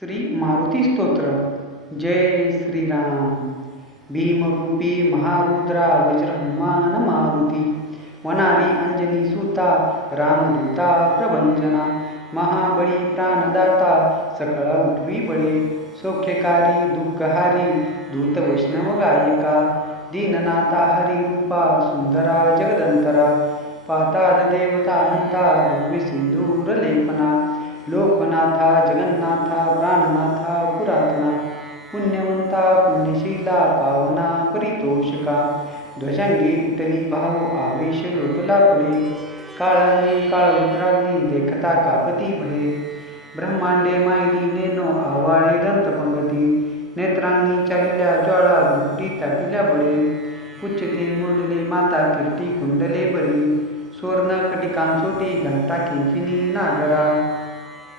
श्री मारुती स्तोत्र. जय श्रीराम. भीमरूपी महारुद्रा वज्र हनुमान मारुती, वनारी अंजनी सुता रामदूता प्रभंजना, महाबळी प्राणदाता सकळ उठवी बळे, सौख्यकारी दुःखहारी दूत वैष्णव गायका, दीननाथा हरिरूपा सुंदरा जगदंतरा, पाताल देवता अनंता भव्य सिंधूर लेपना, लोकनाथा जगन्नाथा प्राणनाथा पुरातना, पुण्यवंता पुण्यशीला पावना परितोषका, ध्वजांगी विठ्ठली भाऊ आवेश लोटला पुढे, काळाने काळ उतरावी देखता कापती भये, ब्रह्मांडे मायली नेनो आवाळे दंत पंगती, नेत्रांनी चालिल्या ज्वाळा बुट्टी तापिल्या बळे, उच्चते मुरडले माता कीर्ती कुंडले बरी, सुवर्ण कटिकांचोटी घंटा किंकिणी नागरा,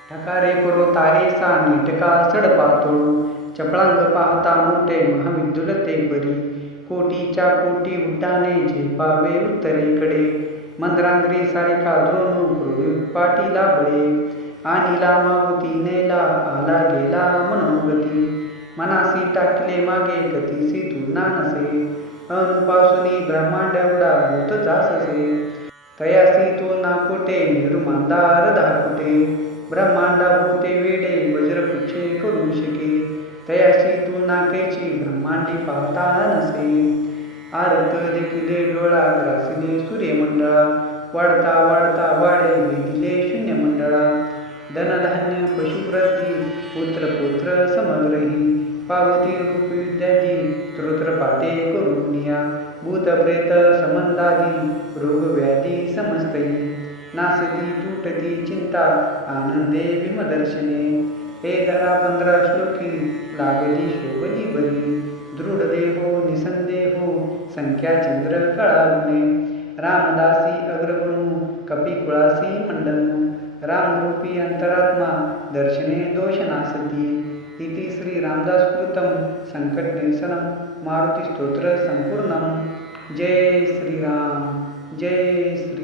ठकारे तारे सा नीटका सडपातोळू, चपळांग पाहता मोठे महाविद्युल ते परी, कोटीच्या कोटी उड्डाणे झेपावे उत्तरेकडे, मंद्रांगरी सारिका द्रोणू पाटीला बळे, आणिला मागुती नेला आला गेला मनोगती, मनासी टाकले मागे गतीसी तुलना नसे, अनुपासुनी ब्रह्मांड एवढा भूत जाससे, तयासी तो नाकोटे निर्मांदार दाकोटे, ब्रह्मांडा भूते वेडे वज्रपुच्छे करू शके, तयासी तू नाकेची ब्रह्मांडी पाहता नसे, आरत देखिले डोळा ग्रासिले सूर्यमंडळा, वाढता वाढता वाढे वेदिले शून्य मंडळा, धनधान्य पशुप्रती पुत्र पुत्र समग्रही, पावती रूप विद्यादी स्तोत्र पाठे करुनिया, भूत प्रेत संबंधादी रोग व्याधी समस्तही, नासती तुटती चिंता आनंदे विमदर्शने, हे धरा 15 श्लोकी लागली शोभली बरी, दृढ देहो निसंदेहो संख्या चंद्र कळावणे, रामदासी अग्रगणू कपिकुळासी मंडनू, रामरूपी अंतरात्मा दर्शने दोष नासती, इति श्री रामदासकृतं संकट निरसनं मारुती स्तोत्र संपूर्णं. जय श्रीराम. जय श्री